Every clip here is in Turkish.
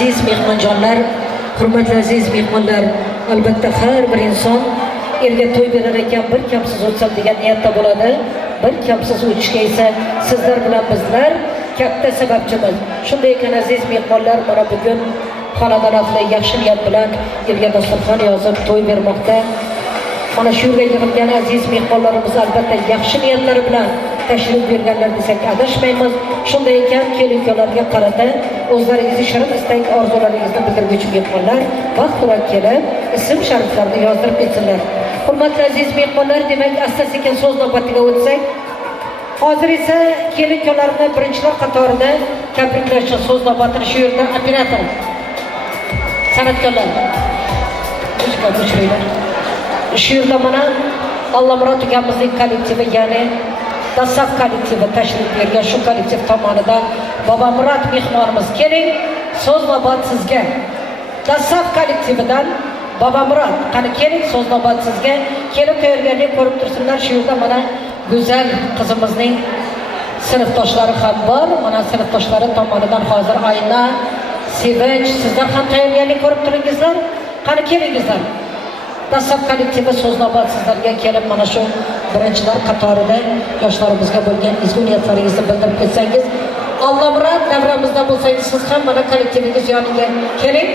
aziz mehmonjonlar, hurmatli aziz mehmonlar, albatta har bir inson elga to'y berar ekan bir kamsiz o'tsam degan niyatda bo'ladi. Bir kamsiz o'tishga esa sizlar bilan bizlar katta sababchimiz. Shunday ekan aziz mehmonlar, mana bugun xonadonlar yaxshi niyat bilan elga dasturxon yozib to'y bermoqda. Mana shu yerga yig'ilgan aziz mehmonlarimiz albatta yaxshi niyatlari bilan tashrif berganlar desak adashmaymiz. Shunday ekan kelin-kuyovlarga qarata o'zlaringizni sharaf istak orzularingizni bildiruvchi mehmonlar vaqt-vaqt kelib ism shariflarini yozdirib ketsinlar. Hurmatli aziz mehmonlar, demak asta-sekin so'z navbatiga o'tsak, hozir esa kelin-kuyovlarni birinchilar qatorida tabriklash so'z navbatini shu yerda operator san'atkorlar shu yerda mana Allamurod akamizning kollektivi, ya'ni Dasaf kollektivi tashrif bergan shu kollektiv tomonidan Bobomurod mehmonimiz, keling, so'z navbat sizga. Dasaf kollektividan Bobomurod, qani keling, so'z navbat sizga. Kelib tayyorgarlik ko'rib tursinlar. Shu yerda mana go'zal qizimizning sinfdoshlari ham bor. Mana sinfdoshlari tomonidan hozir Ayna, Sevinch, sizlar ham tayyorgarlik ko'rib turingizlar. Qani kelingizlar. Dasaf kollektivi so'z navbat sizlarga kelib mana shu birinchilar qatorida yoshlarimizga bo'lgan ezgu niyatlaringizni bildirib ketsangiz, Allamurod davramizda bo'lsangiz, siz ham mana kollektivingiz yoniga keling.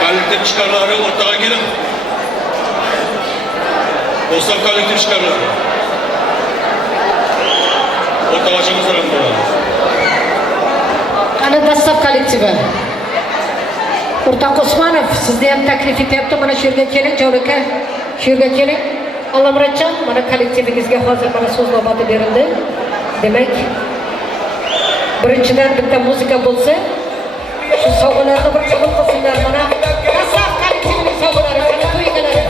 Kolektif çıkarları ortağa gelin. Dostlar kolektif çıkarları. Ortağa çıkızlarım burada. Ana Dasaf kollektivi. O'rtoq Usmonov, sizni ham taklif etyapti. Mana shu yerga keling, Javlaka. Shu yerga keling. Allamurodjon, mana kollektivingizga hozir mana so'z navbati berildi. Demak, birinchidan bitta muzika bo'lsa, shu sovg'alarni bir qabul qilsinlar. Mana Dasaf kollektivining sovg'alari, mana to'ygalari.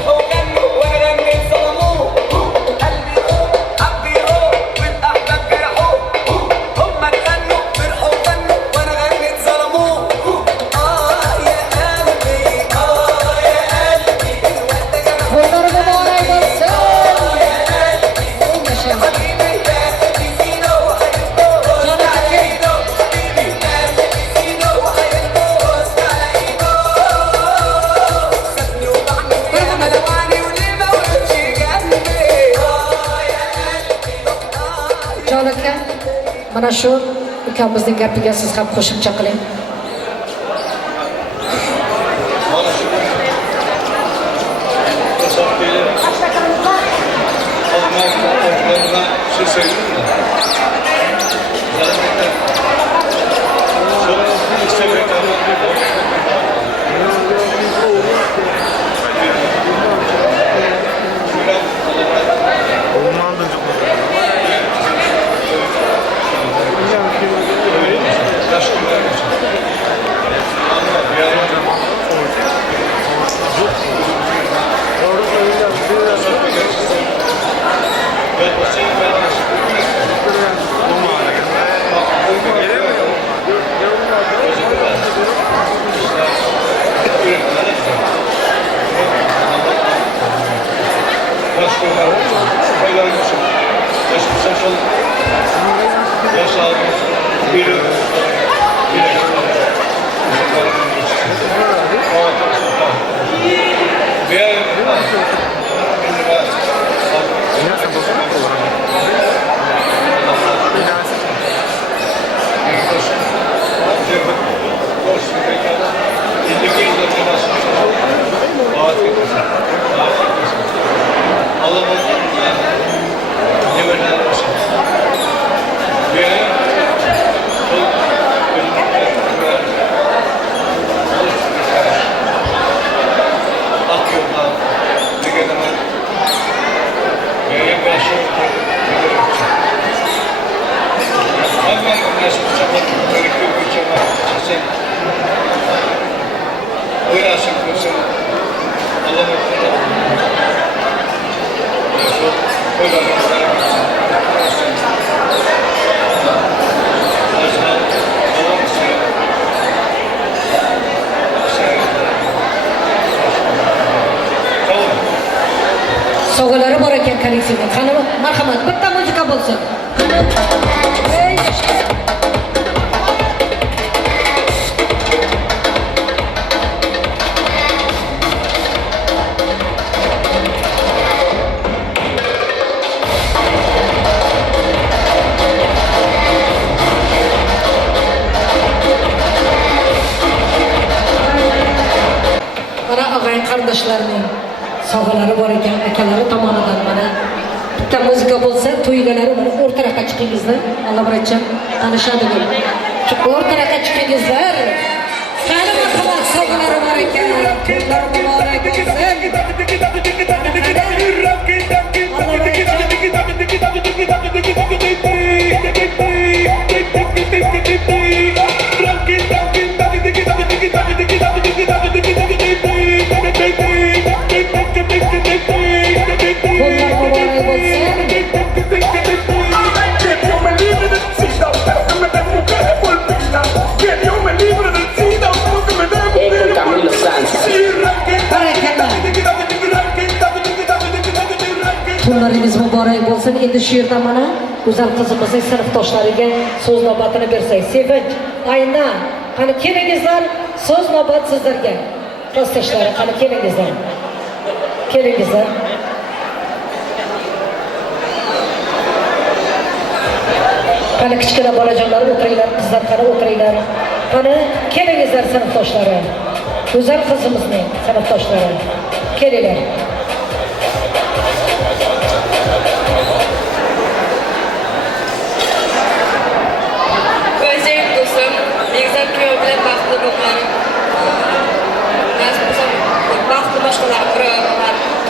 Mana shu ukamizning gapiga siz ham qo'shimcha qiling. Sovg'alari bor ekan kolleksiyada. Qani marhamat, bitta muzika bo'lsin. Ey, mana og'ay qardoshlarning sovg'alari bor ekan, akalari tomonidan mana bitta muzika bo'lsa, to'ygalari mana o'rtaroqqa chiqingizlar. Alloh baracham tanishadi deb. Shu o'rtaroqqa chiqingizlar. Qani marhamat, sovg'alari bor ekan. To'ylar muborak Kunlarimiz muborak bo'lsin. Endi shu yerda mana go'zal qizimizning sinfdoshlariga so'z navbatini bersak. Sevinch, Ayna, qani kelingizlar, so'z navbat sizlarga. Klassdoshlari, qani kelingizlar. Kelingizlar. Qani kichkina bolajonlar o'tiringlar, qizlar qani o'tiringlar. Qani kelingizlar sinfdoshlari. Go'zal qizimizning sinfdoshlari. Kelinglar.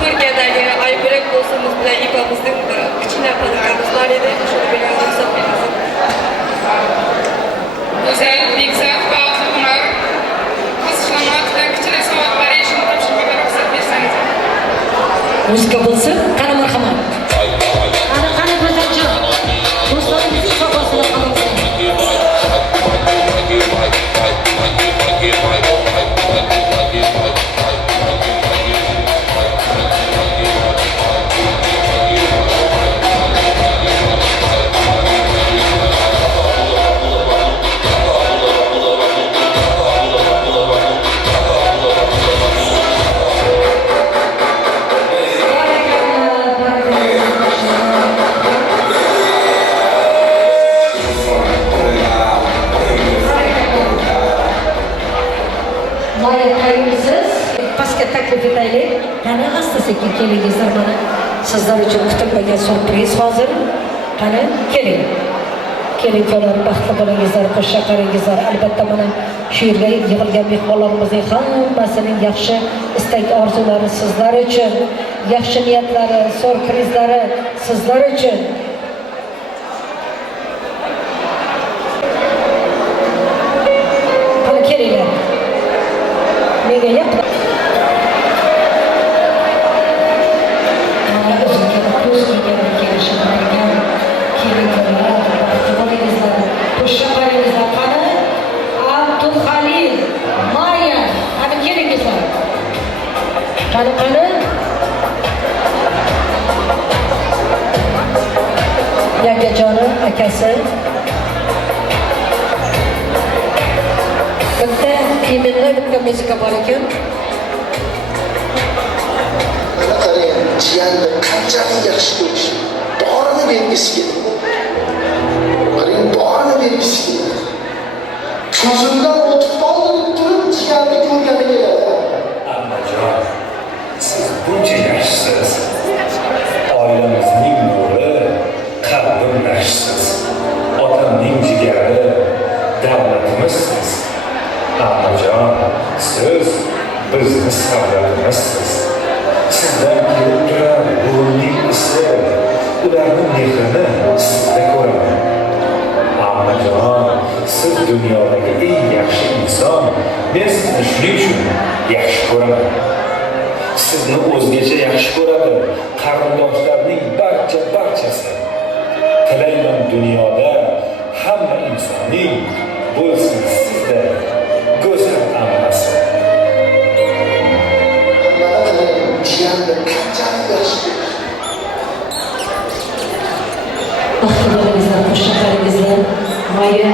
Turkiyadagi Ayburak do'stimiz bilan ikkomizning kichkina farzandimiz bor edi. Shuni bilan hisoblaymiz. O'zal Bekzod Baxt Umar qizishlanmoq va kichkina savol berishni topshirishga ruxsat bersangiz. Muzika bo'lsin. Qani marhamat. Qani go'zaljon. Do'stlaringizni sovg'asini qilamiz. Pastga taklif etaylik. Qani asta-sekin kelingizlar mana. Sizlar uchun kutilmagan surpriz hozir. Qani keling. Keling qo'ylar, baxtli bo'lingizlar, qo'shaqaringizlar. Albatta mana shu yerga yig'ilgan mehmonlarimizning hammasining yaxshi istak orzulari sizlar uchun, yaxshi niyatlari, surprizlari sizlar uchun. Qani kelinglar. Nega yap? Qani yangajoni akasi bitta iminli bitta muzika bor ekan. Qarang, jiyanni qanchalik yaxshi ko'rish, borini bergisi keladi. Qarang, borini bergisi keladi. Ko'zimdan o'tib qoldi, turib jiyanni ko'rgani keladi. Ammajon, siz buncha yaxshisiz. Oilamizning nuri, qalbim nashsiz. Otamning jigari, davlatimizsiz. Ammajon, siz bizni savlatimizsiz. Sizdan kelib turar buvining isi, ularning mehrini sizda ko'raman. Ammajon, siz dunyodagi eng yaxshi inson. Men sizni shuning uchun yaxshi ko'raman. Sizni o'zgacha yaxshi ko'radi. Qarindoshlarning barchasi. Tilayman dunyoda hamma insonning bo'lsin sizda go'zal ammasi. Mana qarang, jiyanda qanchalik yaxshi. Baxtlilaringizlar, xushxabaringizlar, Maya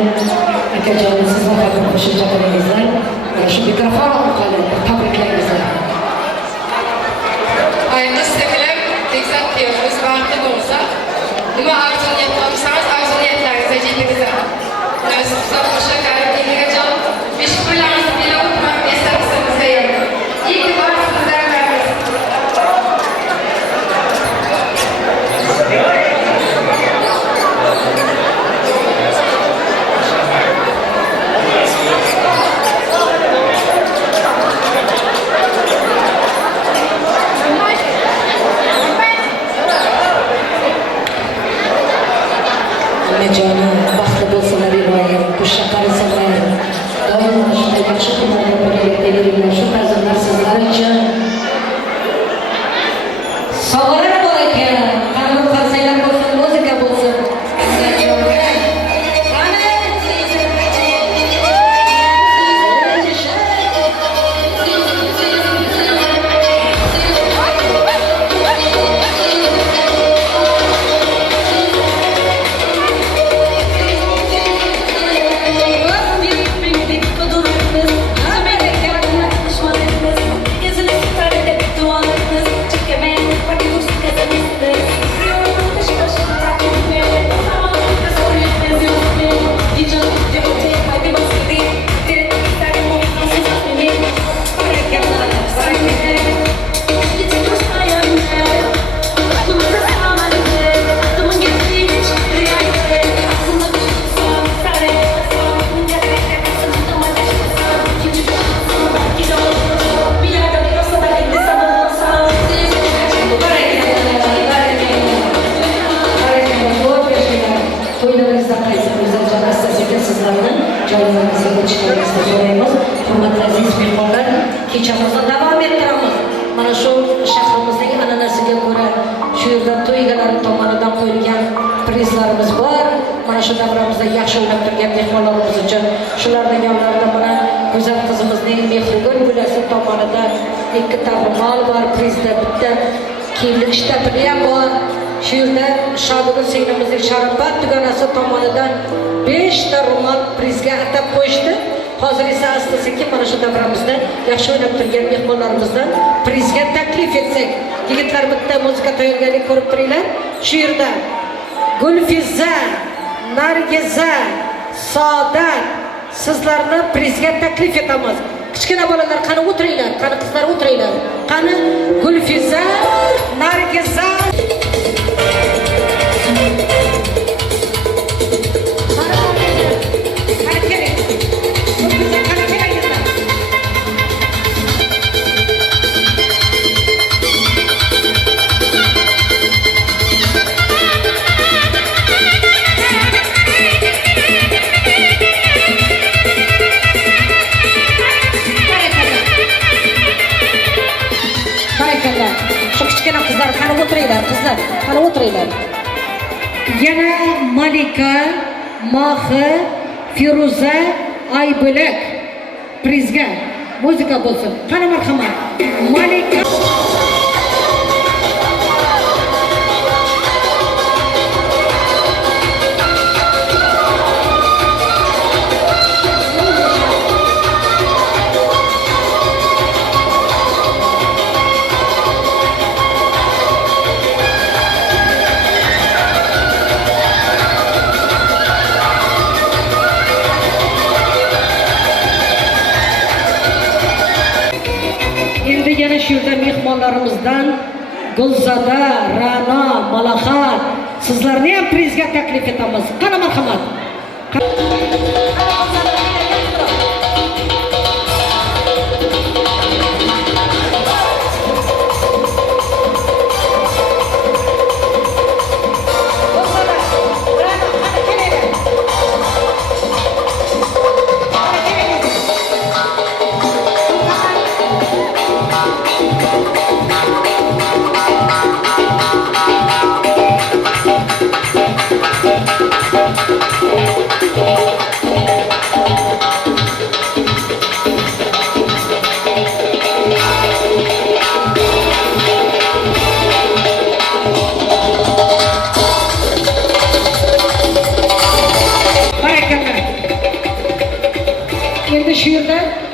akajonim sizni qabul qo'shimcha qilingizlar. Shu mikrofon orqali tabriklaringizlar. Ayni sevgilim, teksan kuyovimiz vaqti bo'lsa, nima arzu niyat qilsangiz, arzu niyatlaringizga yetingizlar. Sizlar o'sha qarindingiga jon, besh qo'llaringizni bilan o'tmay eslasizga ham. İyi ki varsınız derleriniz. Mecana baxtli bo'lsinlar iloyim, bu shahar insanlar doim shunday yaxshi kunlarda birgalikda yuringlar. Shu farzandlar sizlar uchun sovg'alar bor ekan. Qani qarsanglar bo'lsin, muzika bo'lsin. Hurmatli aziz mehmonlar, kechamizni davom ettiramiz. Mana shu shahrimizning an'anasiga ko'ra shu yerda to'ygalar tomonidan qo'yilgan prizlarimiz bor. Mana shu davramizda yaxshi o'ynab turgan mehmonlarimiz uchun shularning yonlarida mana go'zal qizimizning Mehrigul bo'lasi tomonidan ikkita ro'mol bor, prizda bitta kiyimlik shtabili ham bor. Shu yerda Shodigul singlimizning Sharofat dugonasi tomonidan 5 ta ro'mol prizga atab qo'yishdi. Hozir esa asta-sekin mana shu davramizda yaxshi o'ynab turgan mehmonlarimizdan prizga taklif etsak. Yigitlar bitta muzika tayyorgarlik ko'rib turinglar. Shu yerda Gulfiza, Nargiza, Saodat sizlarni prizga taklif etamiz. Kichkina bolalar qani o'tiringlar, qani qizlar o'tiringlar. Qani Gulfiza, Nargiza qizlar, qani o'tiringlar. Yana Malika, Mahi, Firuza, Aybulak prizga muzika bo'lsin. Qani marhamat. Malika yana shu yerda mehmonlarimizdan Gulzada, Ra'no, Malahat sizlarni ham prizga taklif etamiz. Qani marhamat.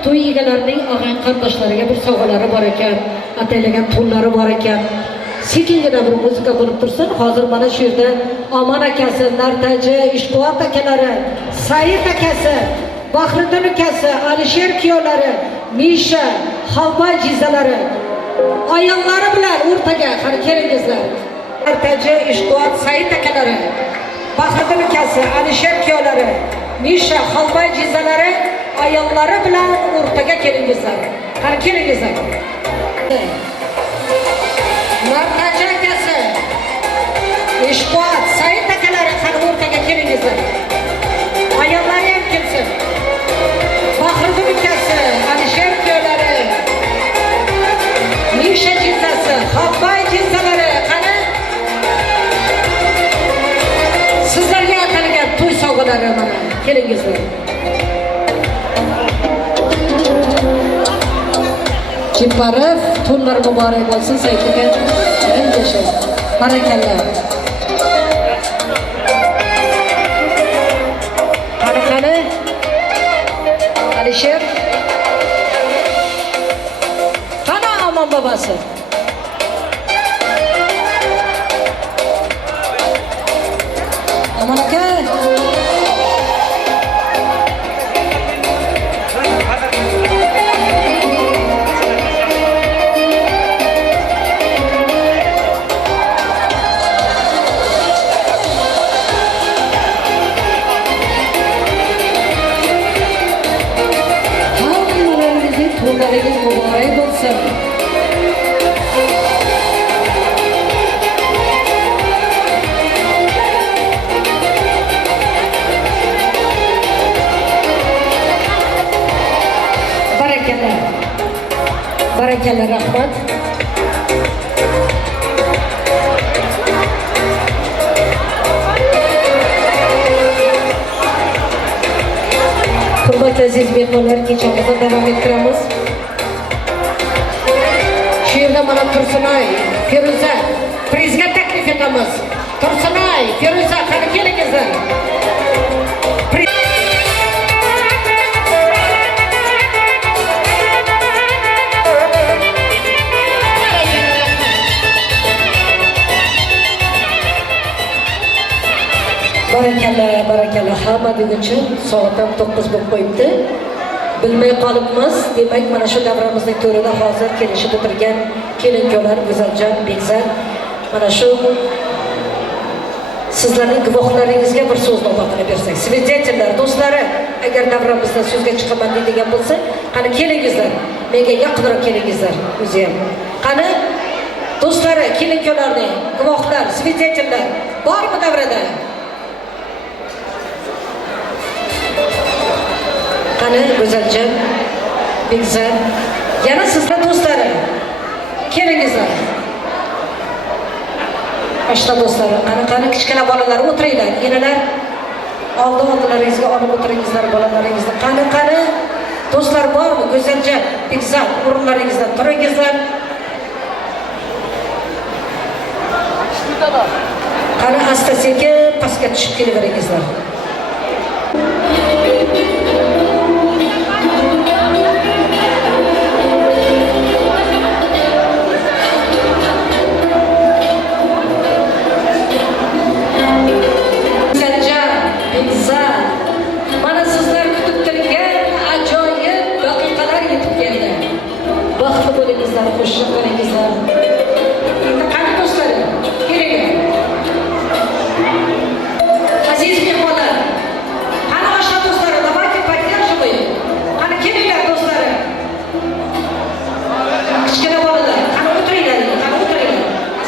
to'y egalarining og'ang qardoshlariga bir sovg'alari bor ekan, ataylagan to'nlari bor ekan. Sekingina bir muzika bo'lib tursin. Hozir mana shu yerda Omon akasi, Nartaji, Ishquvvat akalari, Said akasi, Bahriddin ukasi, Alisher kuyovlari, Misha, Xalbay jizalari ayollari bilan o'rtaga qani kelingizlar. Nartaji, Ishquvvat, Said akalari, Bahriddin ukasi, Alisher kuyovlari, Misha, Xalbay jizalari ayollari bilan o'rtaga kelingizlar. Qani kelingizlar. Nartaji akasi, Ishquvvat, Said akalari qani o'rtaga kelingizlar. Ayollari ham kelsin. Bahriddin ukasi, Alisher kuyovlari, Misha jizasi, Xalbay jizalari qani sizlarga atalgan to'y sovg'alari mana kelingizlar. Chiparov to'nlar muborak bo'lsin Saytiga. Yashang. Barakalloh. Qani Alisher. Qani Omon babasi. Omon aka. To'ylaringiz muborak bo'lsin. Barakallah. Barakallah, rahmat. Hurmatli aziz mehmonlar, kechamizni davom ettiramiz. Shu yerda mana Tursunoy, Feruza prizga taklif etamiz. Tursunoy, Feruza qani kelingizlar. Barakallah, barakallah. Hamma buguncha soat ham 9 bo'lib qo'yibdi. Bilmay qolibmiz. Demak, mana shu davramizning to'rida hozir kelishib o'tirgan kelin-kuyovlar Go'zaljon, Bekzat, mana shu sizlarning guvohlaringizga bir so'z navbatini bersak. Svидетельlar, do'stlari, agar davramizda so'zga chiqaman deydigan bo'lsa, qani kelingizlar. Menga yaqinroq kelingizlar o'zi ham. Qani do'stlari, kelin-kuyovlarning guvohlar, svидетельlar bormi davrada? Qani Go'zaljon, Bekzat, yana sizlar do'stlari kelingizlar. Ashna do'stlari, qani kichkina bolalar o'tiringlar, enalar oldilaringizga olib o'tiringizlar bolalaringizni. Qani do'stlar bormi? Go'zaljon, Bekzat, o'rinlaringizdan turingizlar. Qani asta-sekin pastga tushib kelaveringizlar. Qo'shib qo'yingizlar. Endi qani do'stlarim, keling. Aziz mehmonlar, qani oshna do'stlarim, давайте поддерживай. Qani kelinglar do'stlarim. Kichkina bolalar, qani o'tiringlar,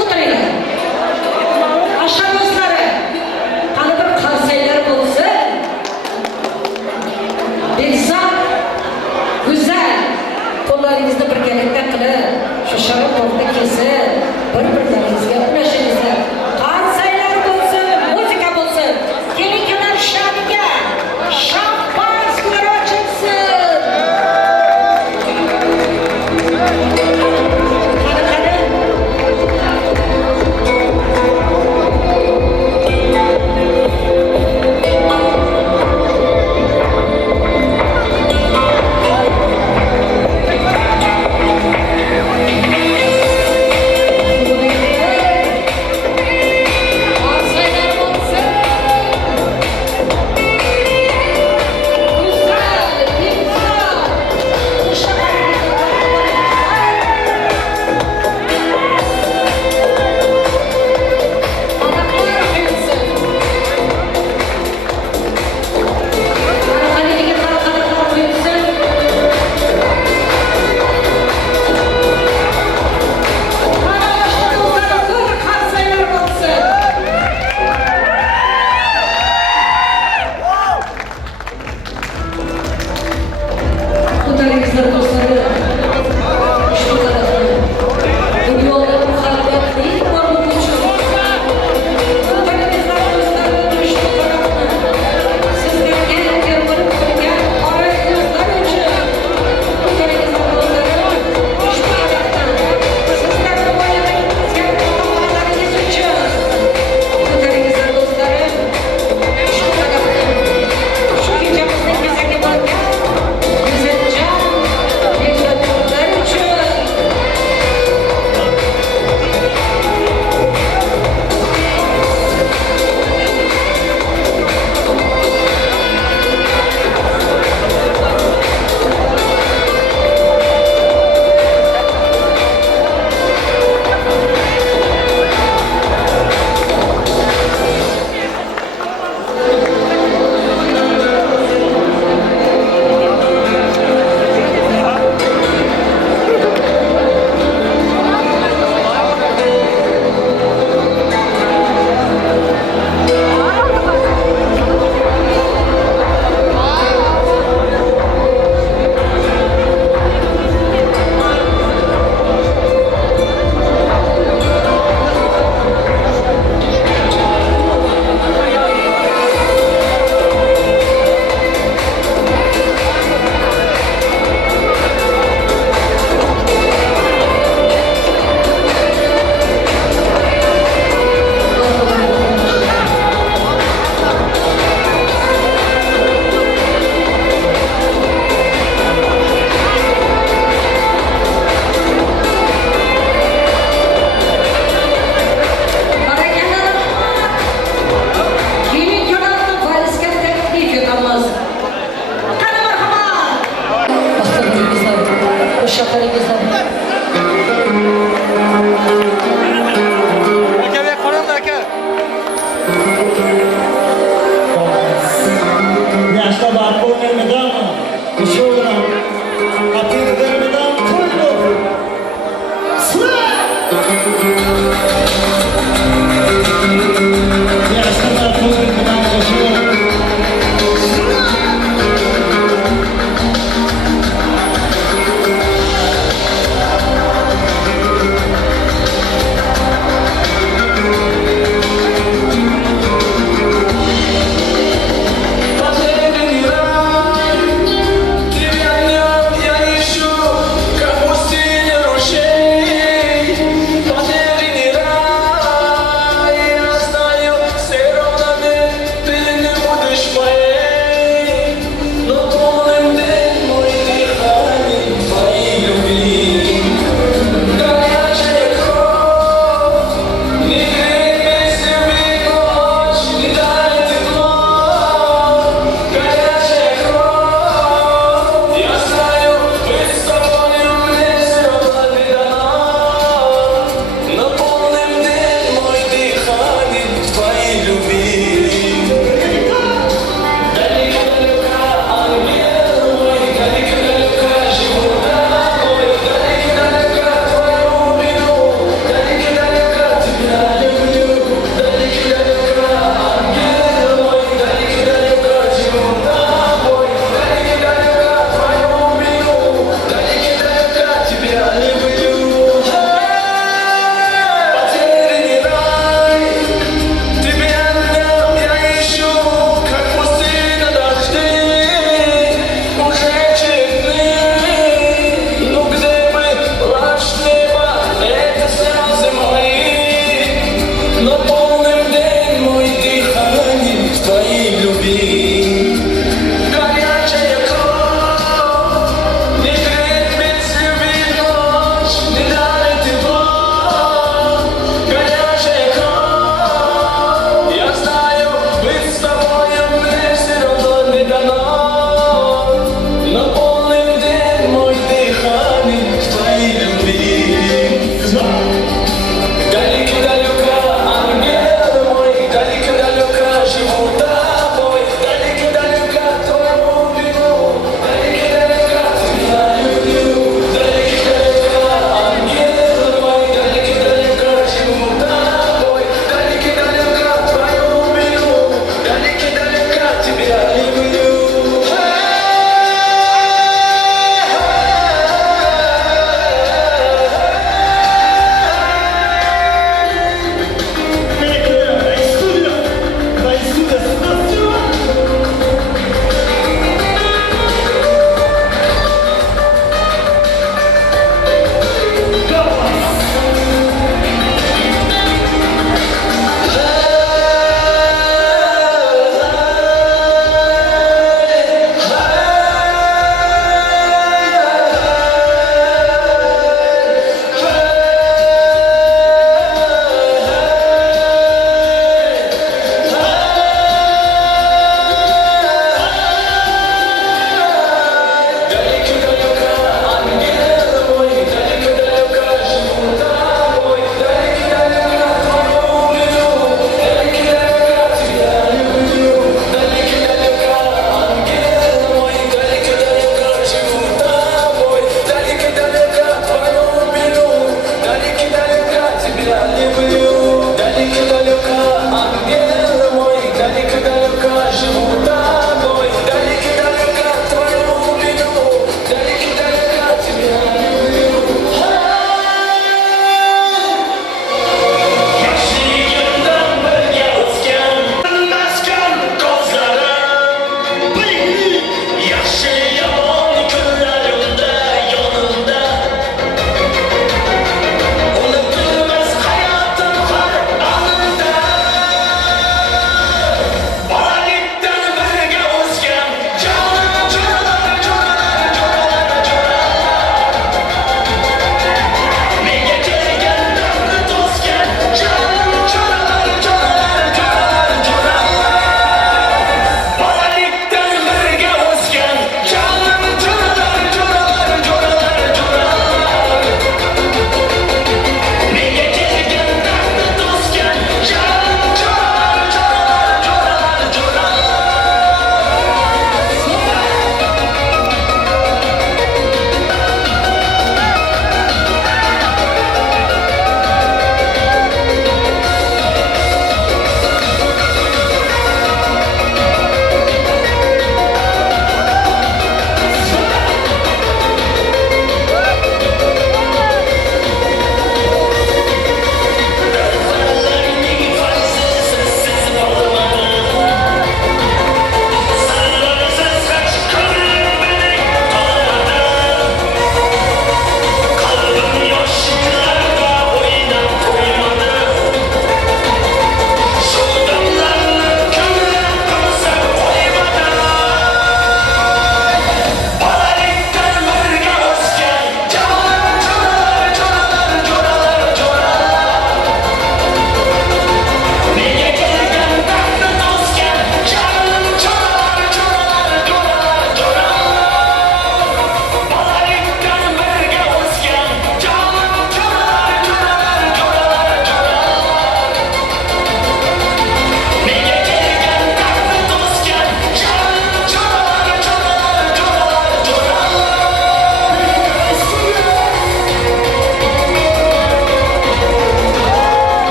o'tiringlar. Oshna do'stlarim, qani bir qarsanglar bo'lsa. Bekzat, Go'zal, qo'llaringizni birgalikda qilib, shu sharaf o'rta kesib, bir-birlaringizga ulashingizlar. Qarsanglar bo'lsin, muzika bo'lsin. Keling-kelar shamiga, shampanskilar ochilsin. Qani. şaharingizdan. Aka be qaranglar aka. Yaşta barko vermeden mi? Kışı olarak atıyı vermeden koydu. Yaşta barko vermeden kışı olarak.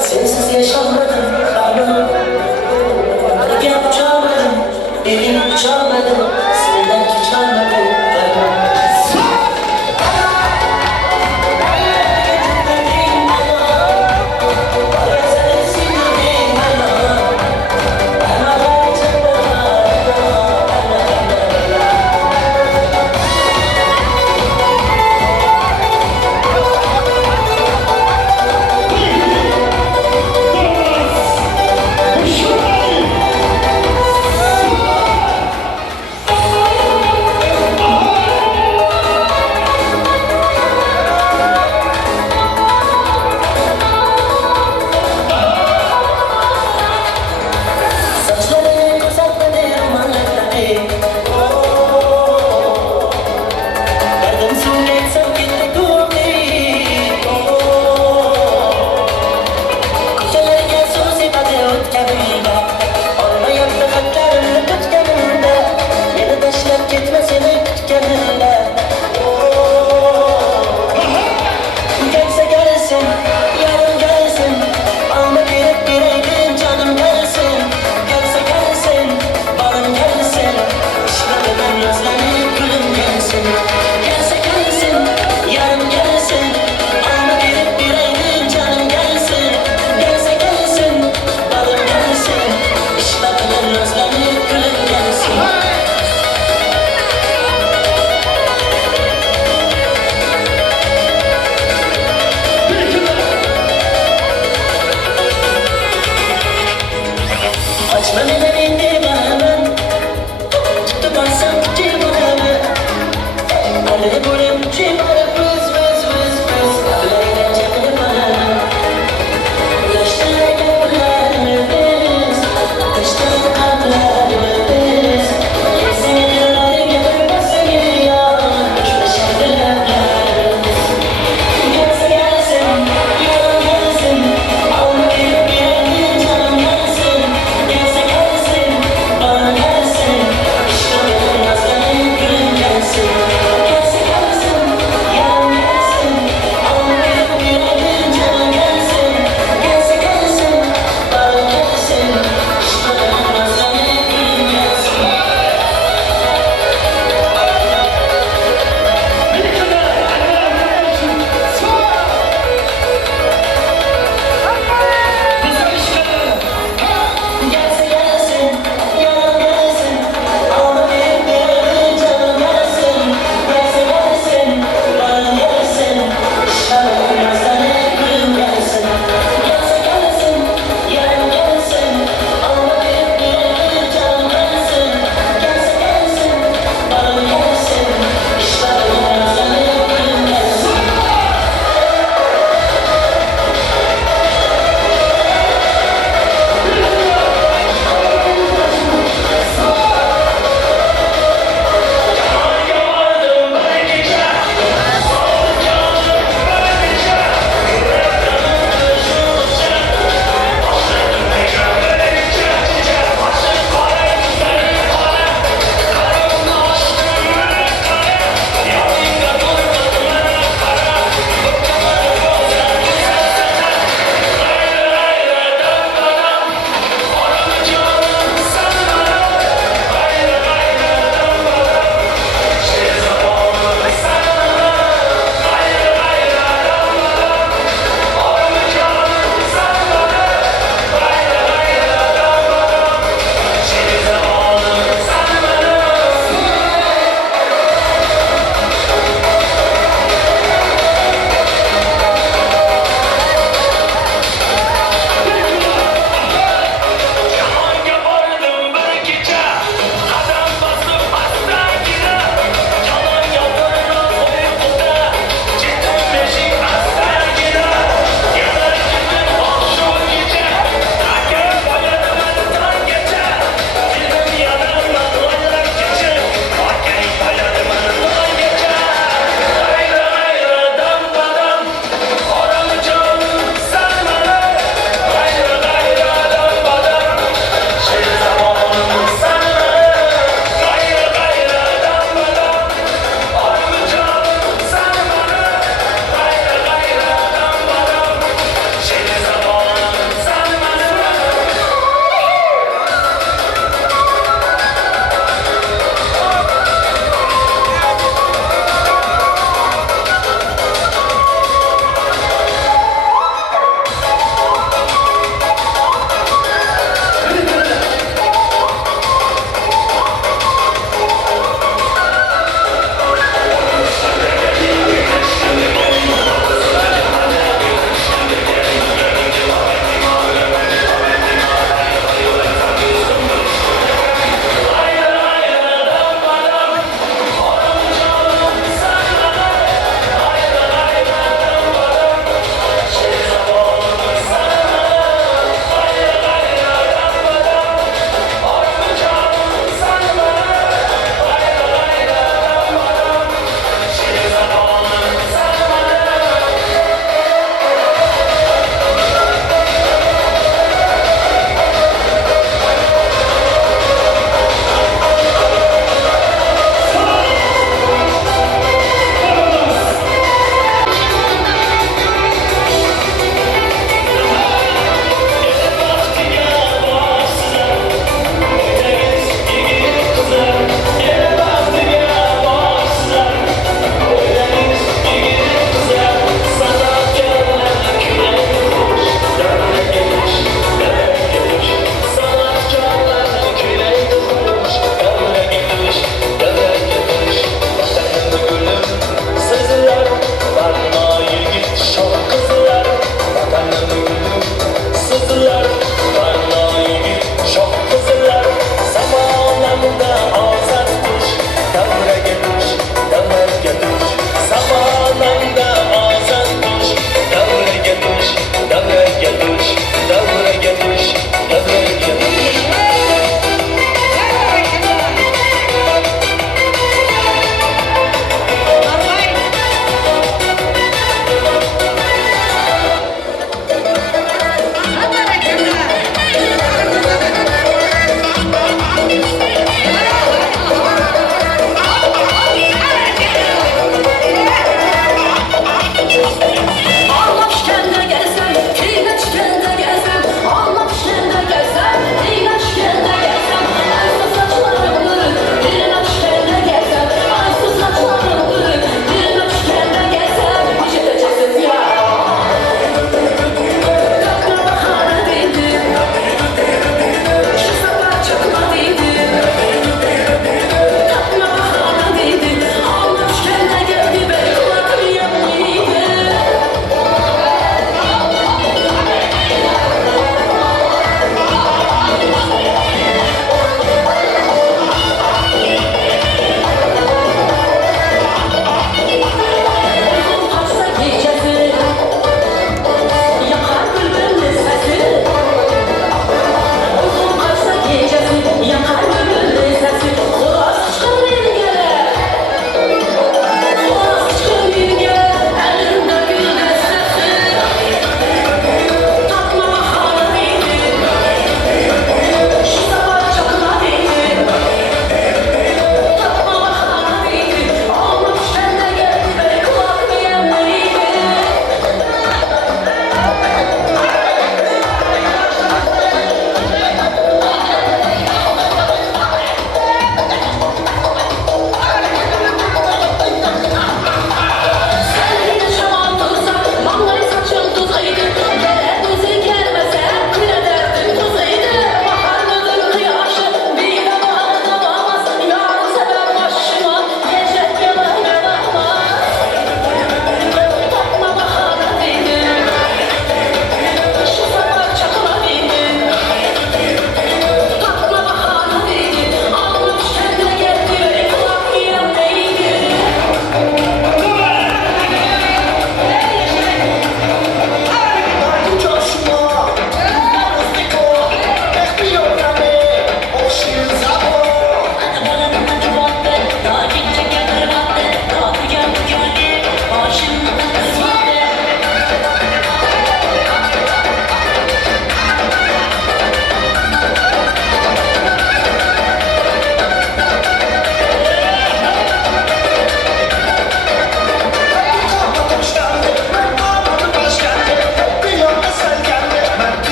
Sensiz yaşamadım, kalmadım. Gel çalmadım, elini çalmadım, senden ki çalmadım.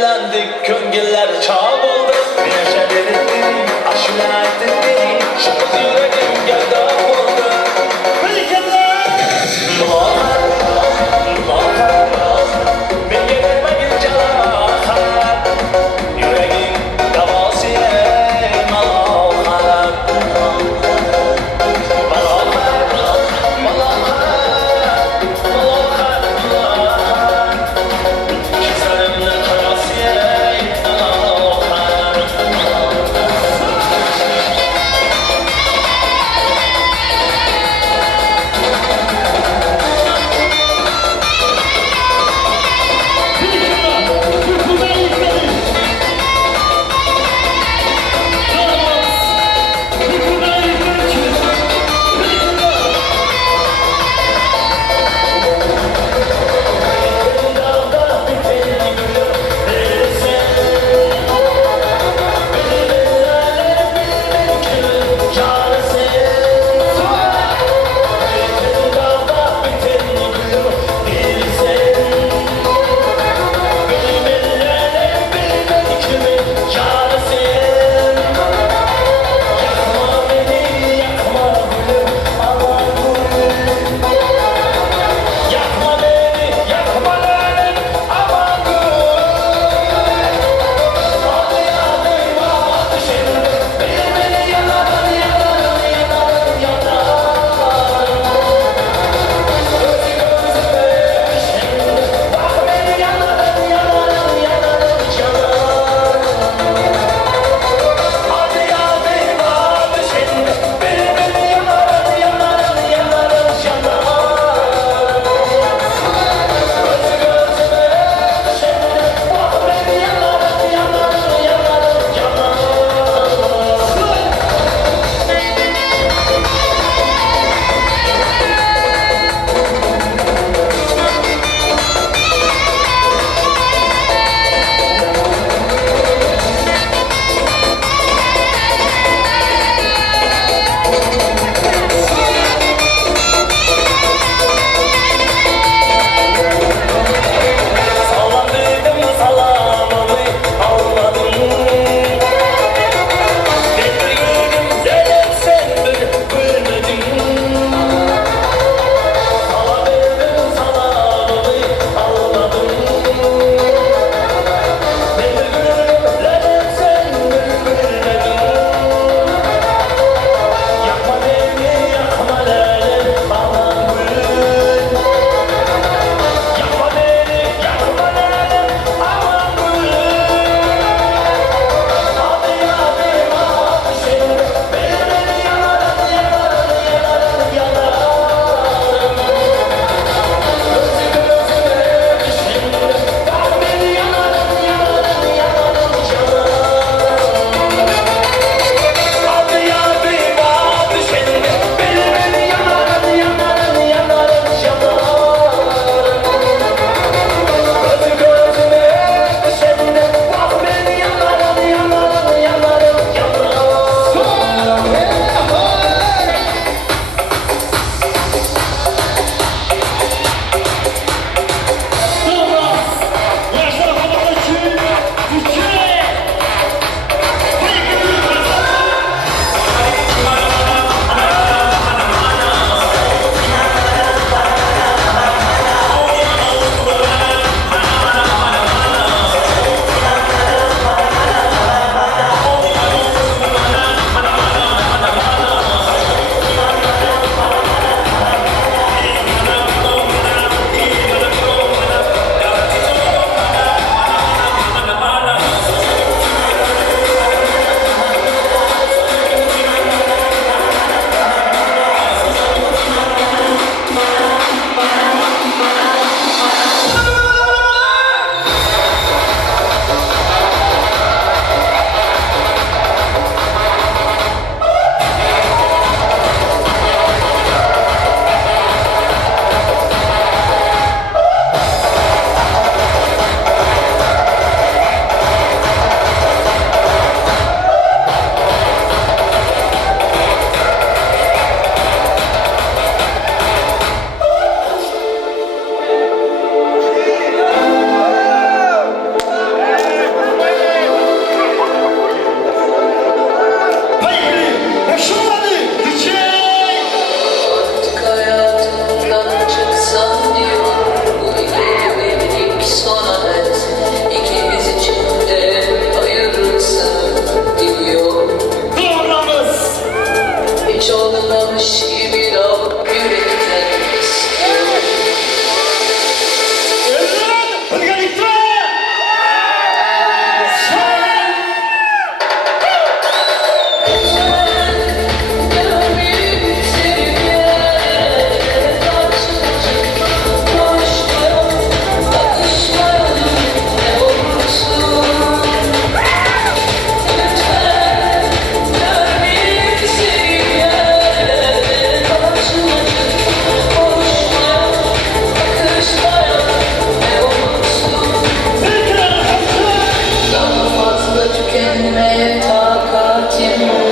aylandık, köngüller çağ oldu. Yaşadık, aşılar ayttık, şu yüreğim gerdap oldu. Ben gelemegin canahat, yüreğim davası malahat. Sevmeye takatim yok.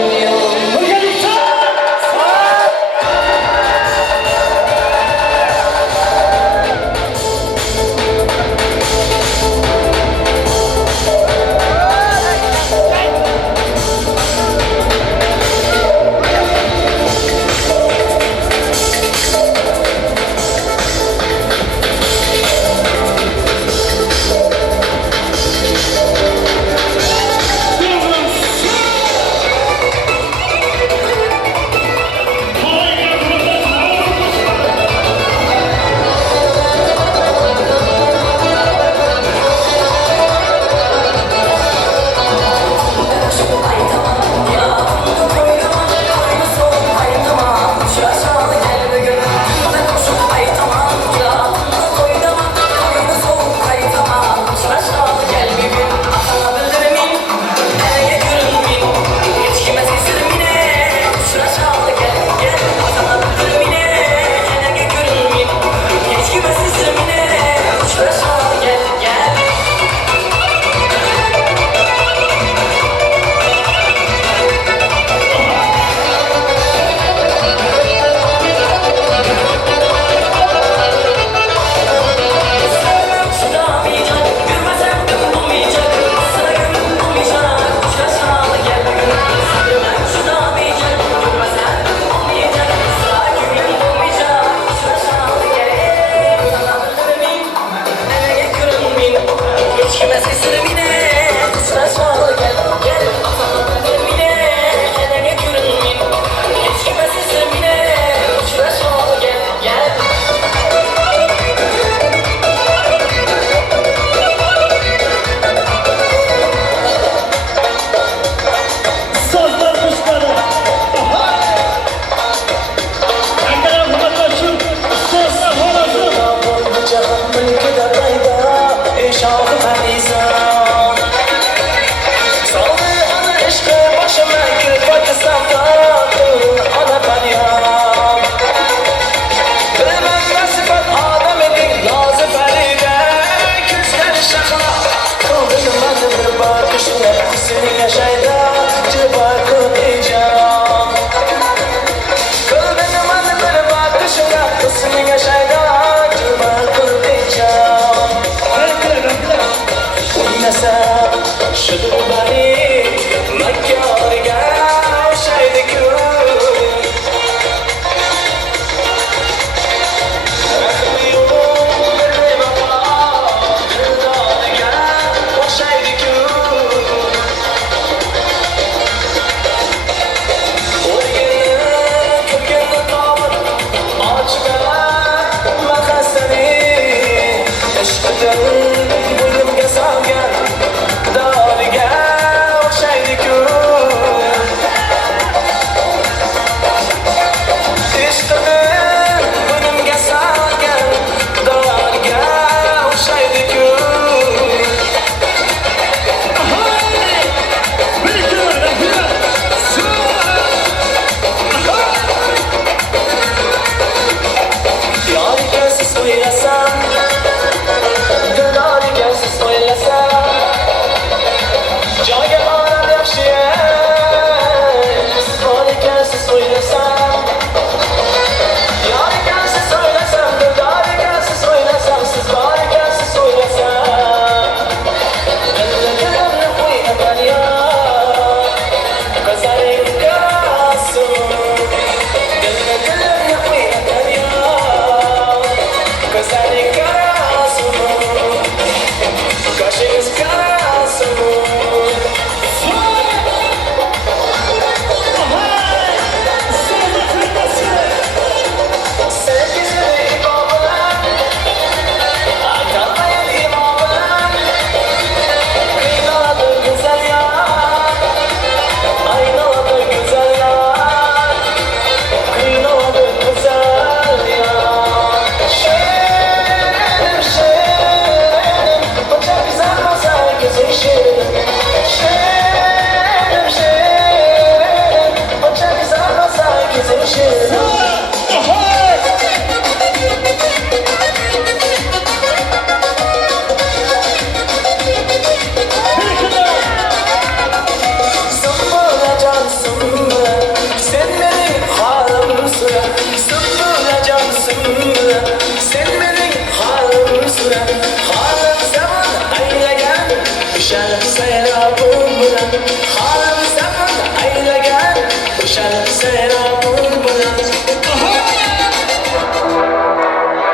seyrabım bilan Halam zamanda aylagan O'shan seyrabım bilan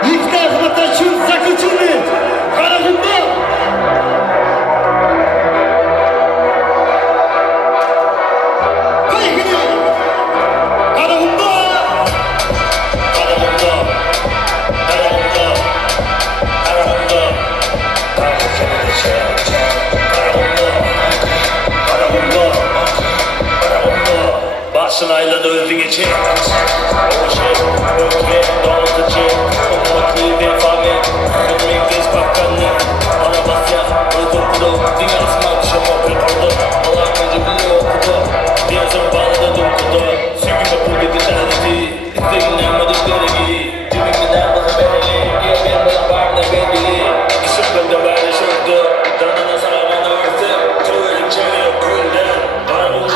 Yükle hizmetçi zakıçını. Karagümba. Kaygını. Karagümba. Karagümba Karagümba Karagümba Karagümba Karagümba Başın ayladı öldüğün için O şey, öfke, dağıtıcı Umutlu bir fami Gülmekteyiz bakkanlı Arabasya, öldürdü Dünya ısmarmışım oturdu Allah önce biliyor okudu Diyazım bağlıda durdu Sügüme kul gibi terledi İsteğinden medik gereği Cümümden bana belli Yemeyen bana bağımda belli İşim bende böyle şördü Danına sarabana örtü Tüyülük çeviriyor külden Bana oldu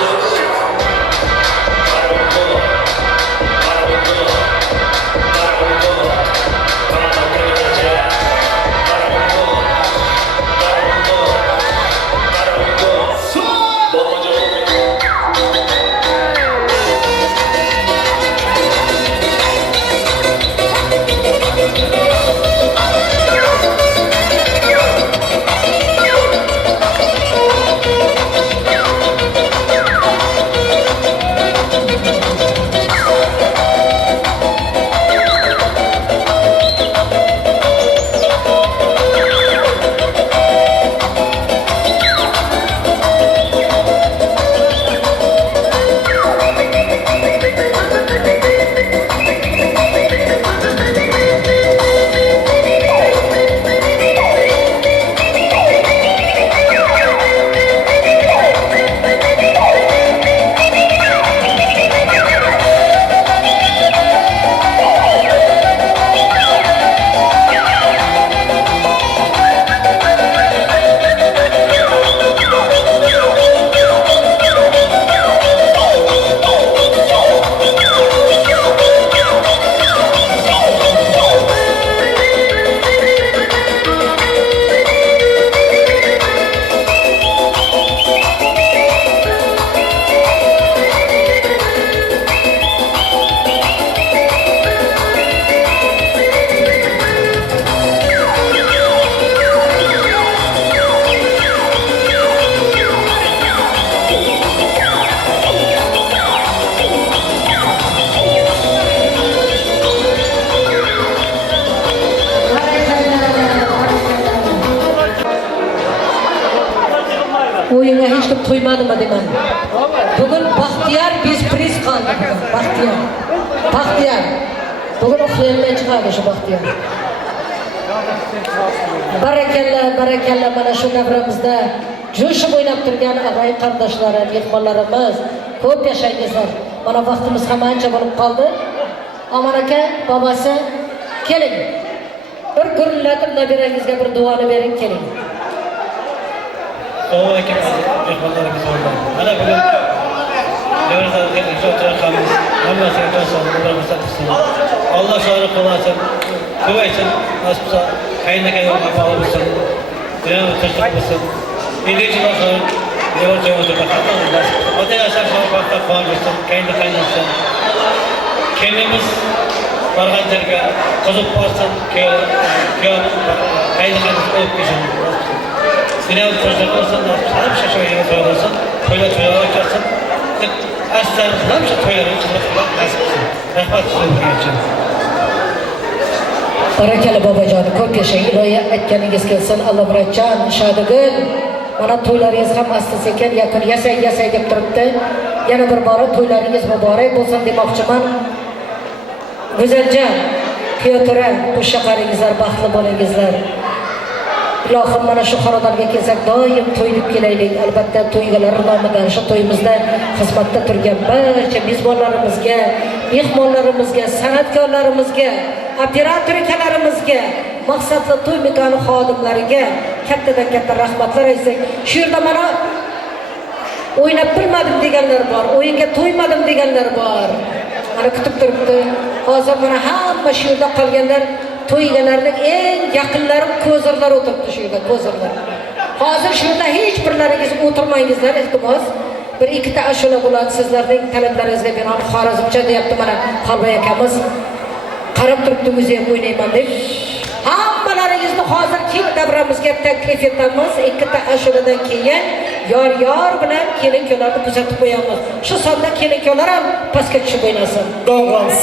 Oyuna hiç kim toymadı mı demem. Bugün Bahtiyar biz priz kaldı. Bahtiyar. Bahtiyar. Bugün oxlayandan çıkardı şu Bahtiyar. Barakalla, barakalla mana şu davramızda coşup oynab turgan ağay qardoshlarimiz, mehmonlarimiz ko'p yashaysizlar. Mana vaqtimiz ham ancha bo'lib qoldi. Aman aka, babasi, keling. Bir gurullatib nabirangizga bir duoni bering, keling. Assalomu alaykum mehmonlarimiz o'rda. Mana bugun Devlet'e oturacağımız Allah'a emanet olun. Allah şahane kılasın. Dua için nasipse kaynak ayırmak bağlı mısın? Dünyada taşık mısın? İlginç olsun. Devlet'e oturmak Allah'ın nasipse. O da yaşar şahane bakta kullanmışsın. Kaynak ayırmışsın. Kendimiz barğanlarga kızıp varsın. Kıyamın kaynak ayırmışsın. Olup geçin. Dünyada taşık olsun. Hanım şaşırıyor olsun. Böyle tüyler açarsın. Aslan hemşe toyların kızılıklar nasipsin. Rahmat sizin. Barakalla babajon, ko'p yashang, iloya aytganingiz kelsin. Allah murodjon, shodigul. Mana to'ylaringiz ham asta-sekin yakun yasay deb turibdi. Yana bir bora to'ylaringiz muborak bo'lsin demoqchiman. Go'zaljon, Piyotra, bu shaqaringizlar baxtli bo'lingizlar. Ilohim mana shu xonadonga kelsak doim to'yib kelaylik. Albatta to'ygalar nomidan shu to'yimizda xizmatda turgan barcha mezbonlarimizga, mehmonlarimizga, san'atkorlarimizga, operator akalarimizga, maqsadli to'y makoni xodimlariga kattadan katta rahmatlar aytsak. Shu yerda mana o'ynab bilmadim deganlar bor, o'yinga to'ymadim deganlar bor. Mana kutib turibdi. Hozir mana hamma shu yerda qolganlar to'ygalarning eng yaqinlari ko'zirlar o'tiribdi shu yerda, ko'zirlar. Hozir shunda hech birlaringiz o'tirmangizlar iltimos. Bir ikkita ashula bo'ladi sizlarning talablaringizga binoan Xorazmcha deyapti mana Xolboy akamiz. Qarab turibdi muzey o'ynayman deb. Hammalaringizni hozir keng davramizga taklif etamiz. Ikkita ashuladan keyin yor bilan kelin-kuylarni kuzatib qo'yamiz. Shu sonda kelin-kuylar ham pastga tushib o'ynasin. Dong'ons.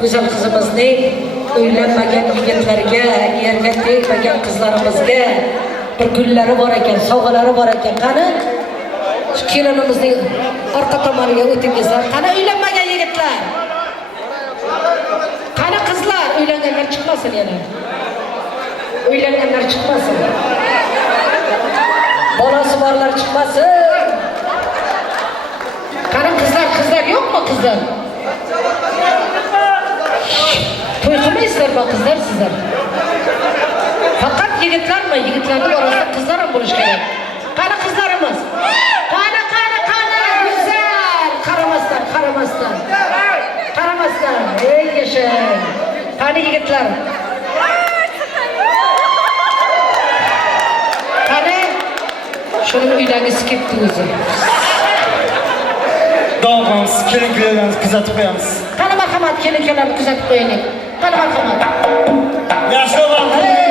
Güzel kızımızning uylanmagan yigitlarga, erga tegmagan qizlarimizga bir gullari bor ekan, sovg'alari bor ekan. Qani shu kelinimizning orqa tomoniga o'tingizlar. Qani uylanmagan yigitlar? Qani qizlar uylanganlar chiqmasin yana. Uylanganlar chiqmasin. Bolasi borlar chiqmasin. Qani qizlar yo'qmi qizlar? To'y qilmaysizlar qizlar sizlar. Faqat yigitlarmi? Yigitlarning orasida qizlar ham bo'lish kerak. Qani qizlarimiz? Qani güzel. Qaramasdan. Ey yashay. Qani yigitlar? Qani shuni uylangisi ketdi o'zi. Dong'ons, kelin-kuylarni kuzatib qo'yamiz. Qani marhamat kelin-kuylarni kuzatib qo'yaylik. Qani marhamat. Yaxshi o'g'il.